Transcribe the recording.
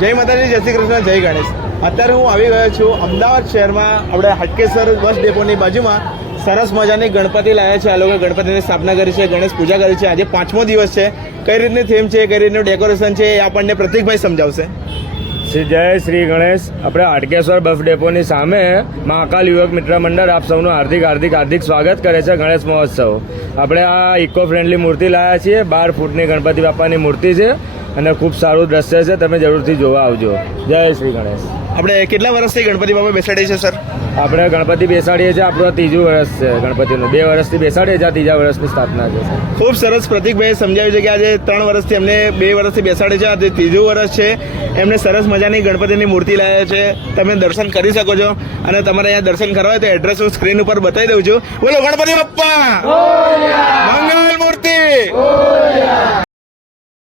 જય માતાજી, જય શ્રી કૃષ્ણ, જય ગણેશ. અત્યારે હું આવી ગયો છું અમદાવાદ શહેરમાં આપણે હાટકેશ્વર બસ ડેપોની બાજુમાં. સરસ મજાની ગણપતિ લાવ્યા છે. આ લોકો ગણપતિની સ્થાપના કરી છે, ગણેશ પૂજા કરી છે. આજે 5મો દિવસ છે. કઈ રીતની થીમ છે, કઈ રીતનું ડેકોરેશન છે, એ આપણને પ્રતિકભાઈ સમજાવશે. જય શ્રી ગણેશ. આપણે હાટકેશ્વર બસ ડેપોની સામે મહાકાલ યુવક મિત્ર મંડળ આપ સૌનું હાર્દિક સ્વાગત કરે છે. ગણેશ મહોત્સવ આપણે આ ઇકો ફ્રેન્ડલી મૂર્તિ લાવ્યા છીએ. 12 ફૂટની ગણપતિ બાપાની મૂર્તિ છે અને ખૂબ સારું દ્રશ્ય છે. તમે જરૂરથી જોવા આવજો. જય શ્રી ગણેશ. આપણે કેટલા વર્ષથી ગણપતિ બાપા બેસાડીએ છીએ સર? આપણે ગણપતિ બેસાડીએ છીએ, આપણું 3જું વર્ષ છે ગણપતિનું. 2 વર્ષથી બેસાડીએ છીએ, 3જા વર્ષની સ્થાપના છે. ખૂબ સરસ પ્રતિકભાઈ સમજાવ્યું છે કે આજે 3 વર્ષથી એમને 2 વર્ષથી બેસાડે છે, આજે 3જું વર્ષ છે. એમને સરસ મજાની ગણપતિની મૂર્તિ લાવ્યા છે. તમે દર્શન કરી શકો છો અને તમારે અહીંયા દર્શન કરવા હોય તો એડ્રેસ હું સ્ક્રીન ઉપર બતાવી દઉં છું. બોલો ગણપતિ બાપ્પા મંગલ મૂર્તિ.